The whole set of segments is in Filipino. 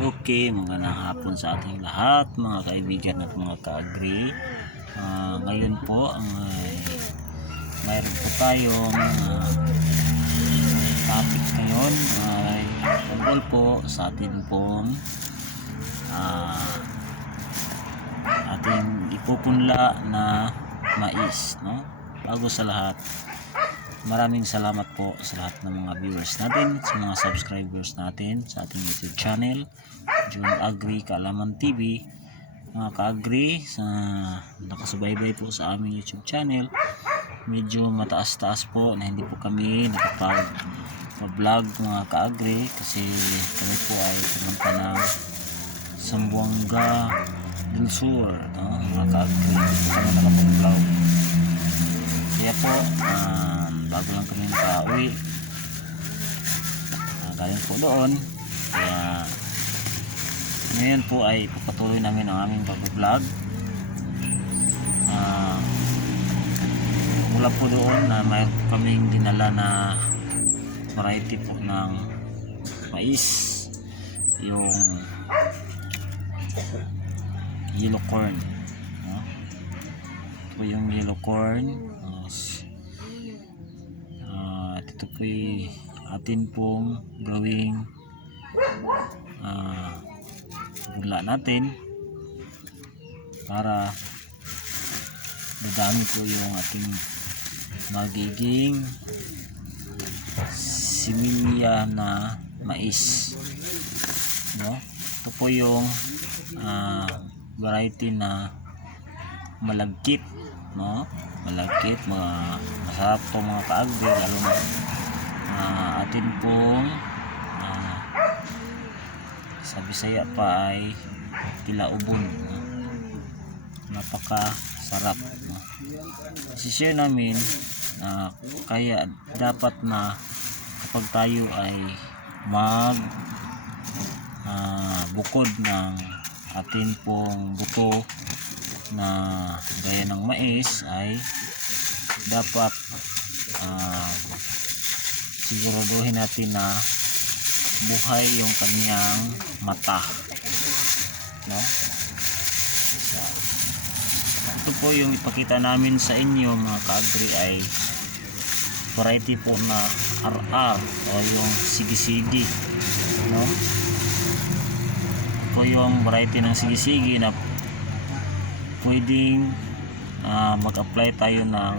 Okay, magandang hapon sa ating lahat, mga kaibigan at mga ka-agree. Ah, ngayon po, ang ay, mayroon po tayong ah, topic ngayon ay tungkol po sa atin pong ah, ating ipupunla na mais, no? Bago sa lahat, Maraming salamat po sa lahat ng mga viewers natin, sa mga subscribers natin sa ating YouTube channel, June Agri Kaalaman TV. Mga ka-agri, sa nakasubaybay po sa aming YouTube channel, medyo mataas-taas po na hindi po kami nakapag vlog mga ka-agri kasi kami po ay pumunta ng Sambuanga del Sur, no? mga ka-agri. Kaya po, um, bago lang kami nakauwi. Uh, galing po doon. Kaya, ngayon po ay papatuloy namin ang aming pag-vlog. Uh, mula po doon na may kaming dinala na variety po ng mais. Yung yellow corn. No? Ito po yung yellow corn. Ah, at ito po atin pong gawing ah, bula natin para dadami po yung ating magiging similya na mais no? Ito po yung ah, variety na malagkit no? Malagkit mga masarap to mga kaagri lalo na ah, atin pong ah, sa Bisaya pa ay tilaubon no? napaka sarap no? share namin na kaya dapat na kapag tayo ay mag ah, bukod ng atin pong buto na gaya ng mais ay dapat ah, siguraduhin natin na buhay yung kanyang mata. No? Ito po yung ipakita namin sa inyo mga kaagri ay variety po na RR o yung sige-sige no? Ito yung variety ng sige-sige na pwedeng ah, mag-apply tayo ng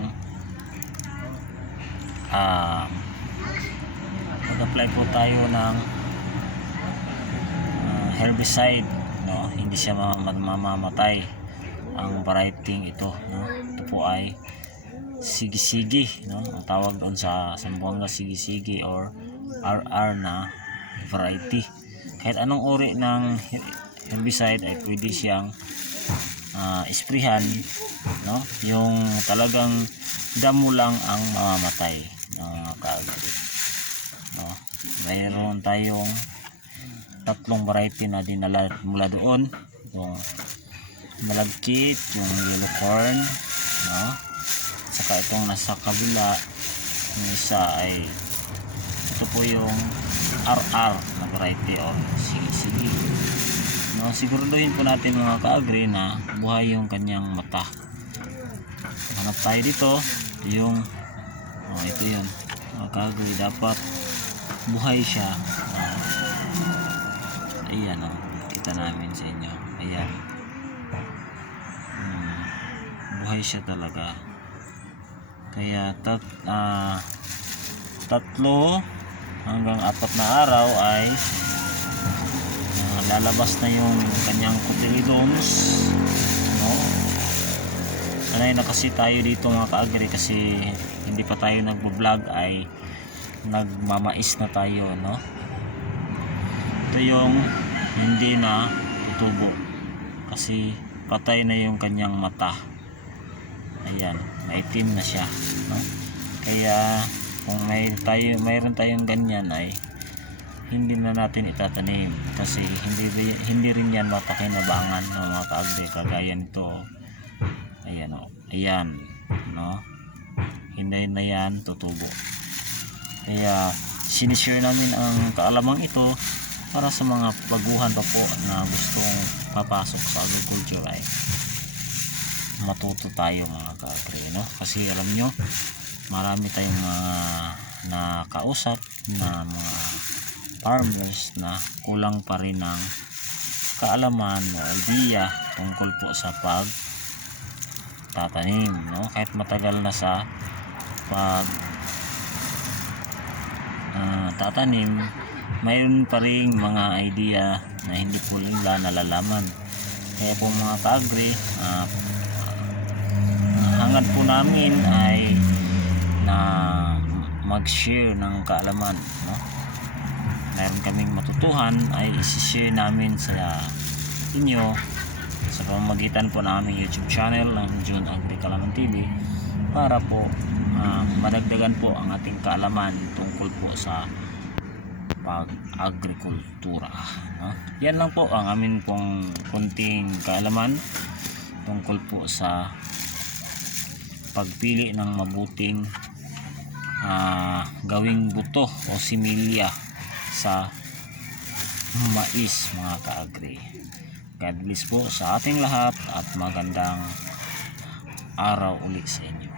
ah, mag-apply po tayo ng ah, herbicide. No? Hindi siya mam- mamamatay. Ang variety ito no? Ito po ay sigi-sigi no? Ang tawag doon sa Sambuanga sigi-sigi or RR na variety. Kahit anong uri ng her- herbicide ay pwede siyang ah, isprihan no? Yung talagang damo lang ang mamamatay mga kaagad mayroon tayong tatlong variety na dinala mula doon. Yung malagkit yung yellow corn no? Saka itong nasa kabila yung isa ay ito po yung RR na variety o sige sige no, siguraduhin po natin mga kaagri na buhay yung kanyang mata. Hanap tayo dito yung oh, ito yun. Mga kaagri dapat buhay siya. Ah, ayan o kita namin sa inyo. Ayan. Hmm, buhay siya talaga. Kaya tat, ah, tatlo hanggang apat na araw ay ah, lalabas na yung kanyang cotyledons no? Sanay na kasi tayo dito mga kaagri kasi hindi pa tayo nagbo-vlog ay nagmamais na tayo no? Ito yung hindi na tutubo kasi patay na yung kanyang mata. Ayan maitim na siya no? Kaya kung may tayo mayroon tayong ganyan ay hindi na natin itatanim kasi hindi hindi rin yan mapakinabangan ng mga kaagri kagaya nito. Oh. ayan o ayan no? Hinay na yan tutubo kaya sinishare namin ang kaalamang ito para sa mga baguhan pa po na gustong papasok sa agriculture ay matuto tayo mga ka-agri no? kasi alam nyo marami tayong mga nakausap na mga farmers na kulang pa rin ng kaalaman o idea tungkol po sa pag tatanim no kahit matagal na sa pag ah, tatanim. Mayroon pa rin mga idea na hindi po nila nalalaman. Kaya po mga kaagri ah, hangad po namin ay na mag-share ng kaalaman no? Meron kaming matutuhan ay isi-share namin sa inyo sa pamamagitan po ng aming YouTube channel ng June Agri Kalaman TV para po ah, madagdagan po ang ating kaalaman tungkol po sa pag-agrikultura. No? Yan lang po ang amin pong kunting kaalaman tungkol po sa pagpili ng mabuting ah, gawing buto o similya sa mais mga kaagri. God bless po sa ating lahat at magandang araw ulit sa inyo.